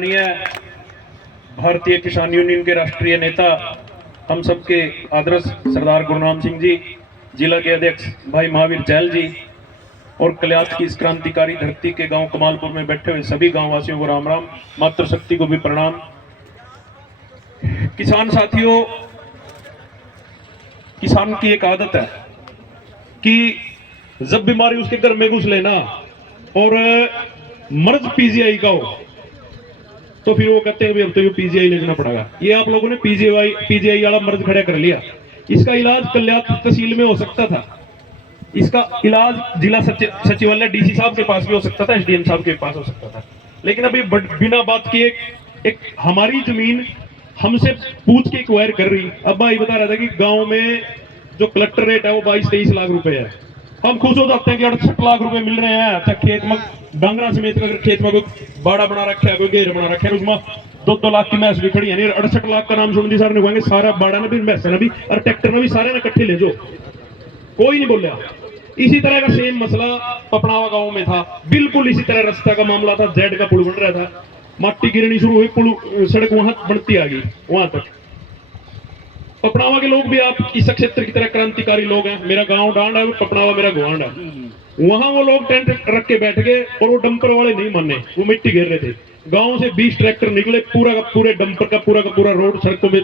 माननीय भारतीय किसान यूनियन के राष्ट्रीय नेता हम सबके आदर्श सरदार गुरनाम सिंह जी, जिला के अध्यक्ष भाई महावीर चहल जी और कल्याण की इस क्रांतिकारी धरती के गांव कमालपुर में बैठे हुए सभी गांव वासियों को राम राम, मातृशक्ति को भी प्रणाम। किसान साथियों, किसान की एक आदत है कि जब बीमारी उसके घर में घुस लेना और मर्ज पीजीआई का हो तो फिर वो कहते हैं अब तो पीजीआई ले जाना पड़ेगा। ये आप लोगों ने पीजीआई वाला मर्ज खड़ा कर लिया। इसका इलाज कल्याण तहसील में हो सकता था, इसका इलाज जिला सचिवालय डीसी साहब के पास भी हो सकता था, एसडीएम साहब के पास हो सकता था। लेकिन अभी बिना बात की एक हमारी जमीन हमसे पूछ के एक्वायर कर रही। अब भाई बता रहा था कि गांव में जो कलेक्टर रेट है वो 22-23 लाख रुपए है। हम खुश हो जाते हैं कि 68 लाख रुपए मिल रहे हैं। अच्छा, खेत में डांगरा समेत अगर खेत में कोई बाड़ा बना रखा है, कोई घेर बना रखा है, उसमें 2-2 लाख की मैस भी खड़ी है। 68 लाख का नाम सुन सर ने कहेंगे सारा बाड़ा ने भी मैस ने भी और ट्रैक्टर ने भी सारे ने इकट्ठे ले जो, कोई नहीं बोलिया। इसी तरह का सेम मसला पपनावा गांव में था, बिल्कुल इसी तरह रास्ता का मामला था। जेड का पुल बन रहा था, माटी गिरनी शुरू हुई, पुल सड़क वहां बनती आ गई वहां तक। पपनावा के लोग भी आप इस क्षेत्र की तरह क्रांतिकारी लोग हैं। मेरा गांव डांड है, पपनावा मेरा गुआंड है। वहां वो लोग टेंट रख के बैठ गए और वो डंपर वाले नहीं माने, वो मिट्टी घेर रहे थे। गांव से 20 ट्रैक्टर निकले, पूरा का पूरे डंपर का पूरा रोड सड़कों में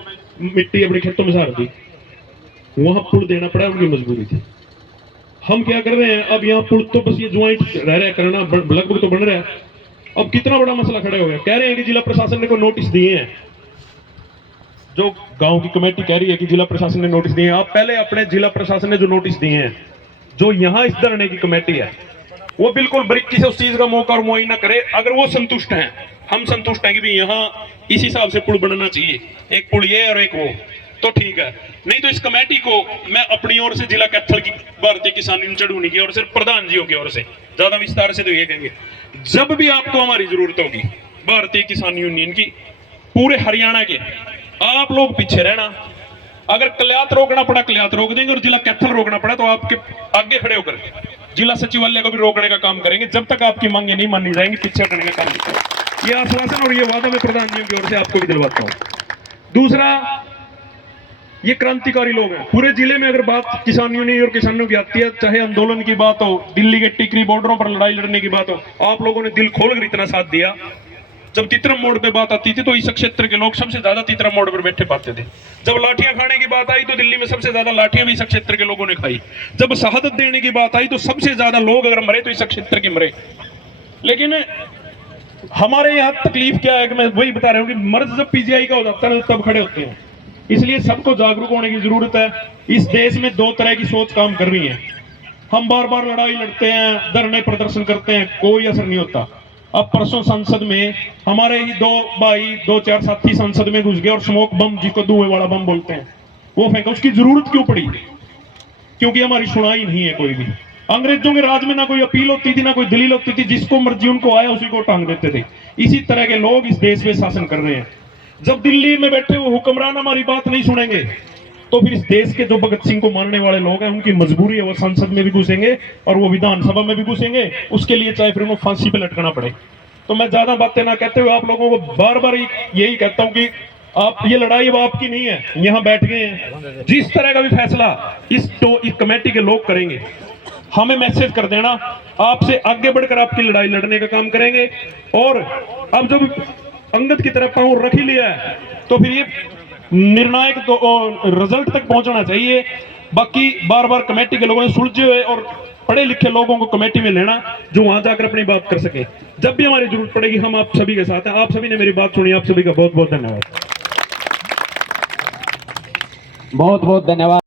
मिट्टी अपने खेतों में सार दी। वहां पुल देना पड़ा, उनकी मजबूरी थी। हम क्या कर रहे हैं अब यहाँ पुल तो बस ये ज्वाइंट रह रहा है करना, लगभग तो बन रहा है। अब कितना बड़ा मसला खड़ा हो गया, कह रहे हैं कि जिला प्रशासन ने को नोटिस दिए हैं। जो गांव की कमेटी कह रही है कि जिला प्रशासन ने नोटिस दिए हैं, आप पहले अपने जिला प्रशासन ने जो नोटिस दिए हैं, जो यहाँ इस धरने की कमेटी है, वो बिल्कुल बारीकी से उस चीज का मौका और मुआयना करे। अगर वो संतुष्ट हैं, हम संतुष्ट हैं कि भाई यहाँ इस हिसाब से पुल बनना चाहिए, एक पुल ये और एक वो, तो ठीक है। नहीं तो इस कमेटी को मैं अपनी ओर से जिला कैथल की भारतीय किसान यूनियन चढ़ूनी की ओर से, प्रधान जियों की ओर से ज्यादा विस्तार से तो ये कहेंगे, जब भी आपको हमारी जरूरत होगी भारतीय किसान यूनियन की, पूरे हरियाणा के, आप लोग पीछे रहना। अगर कल्यात रोकना पड़ा कल्यात रोक देंगे और जिला कैथल रोकना पड़ा तो आपके आगे खड़े होकर जिला सचिवालय को भी रोकने का काम करेंगे, जब तक आपकी मांगे नहीं मानी जाएंगी, पीछे हटने का काम नहीं करेंगे। ये आश्वासन और ये वादा मैं प्रधान जी की ओर से आपको भी दिलवाता हूं। दूसरा, ये क्रांतिकारी लोग हैं पूरे जिले में। अगर बात किसान यूनियन और किसानों की आती है, चाहे आंदोलन की बात हो, दिल्ली के टिकरी बॉर्डरों पर लड़ाई लड़ने की बात हो, आप लोगों ने दिल खोलकर इतना साथ दिया। जब तितरम मोड़ पे बात आती थी तो इस क्षेत्र के लोग सबसे ज्यादा तितरम मोड़ पर बैठे पाते थे। जब लाठियां खाने की बात आई तो दिल्ली में सबसे ज्यादा लाठियां भी इस क्षेत्र के लोगों ने खाई। जब शहादत देने की बात आई तो सबसे ज्यादा लोग अगर मरे तो इस क्षेत्र के मरे। लेकिन हमारे यहाँ तकलीफ क्या है कि मैं वही बता रहा हूँ कि मर्ज जब पीजीआई का हो जाता है तब खड़े होते हैं। इसलिए सबको जागरूक होने की जरूरत है। इस देश में 2 तरह की सोच काम कर रही है। हम बार बार लड़ाई लड़ते हैं, धरने प्रदर्शन करते हैं, कोई असर नहीं होता। अब परसों संसद में हमारे ही 2 साथी संसद में घुस गए और स्मोक बम, जिसको धुएं वाला बम बोलते हैं, वो फेंका। उसकी जरूरत क्यों पड़ी? क्योंकि हमारी सुनाई नहीं है कोई भी। अंग्रेजों के राज में ना कोई अपील होती थी, ना कोई दलील होती थी, जिसको मर्जी उनको आया उसी को टांग देते थे। इसी तरह के लोग इस देश में शासन कर रहे हैं। जब दिल्ली में बैठे हुए हुक्मरान हमारी बात नहीं सुनेंगे तो फिर इस देश के जो भगत सिंह को मानने वाले लोग हैं, उनकी मजबूरी है वो संसद में भी घुसेंगे और वो विधानसभा में भी घुसेंगे, उसके लिए चाहे फिर उनको फांसी पे लटकना पड़े। तो मैं ज्यादा बातें ना कहते हुए आप लोगों को बार बार यही कहता हूं कि आप, ये लड़ाई अब आपकी नहीं है, यहाँ बैठ गए हैं। जिस तरह का भी फैसला इस कमेटी के लोग करेंगे, हमें मैसेज कर देना, आपसे आगे बढ़कर आपकी लड़ाई लड़ने का काम करेंगे। और अब जब अंगद की तरफ पांव रख ही लिया है तो फिर ये निर्णायक तो रिजल्ट तक पहुंचना चाहिए। बाकी बार बार कमेटी के लोगों ने सुलझे हुए और पढ़े लिखे लोगों को कमेटी में लेना, जो वहां जाकर अपनी बात कर सके। जब भी हमारी जरूरत पड़ेगी हम आप सभी के साथ हैं। आप सभी ने मेरी बात सुनी, आप सभी का बहुत बहुत धन्यवाद। बहुत बहुत धन्यवाद।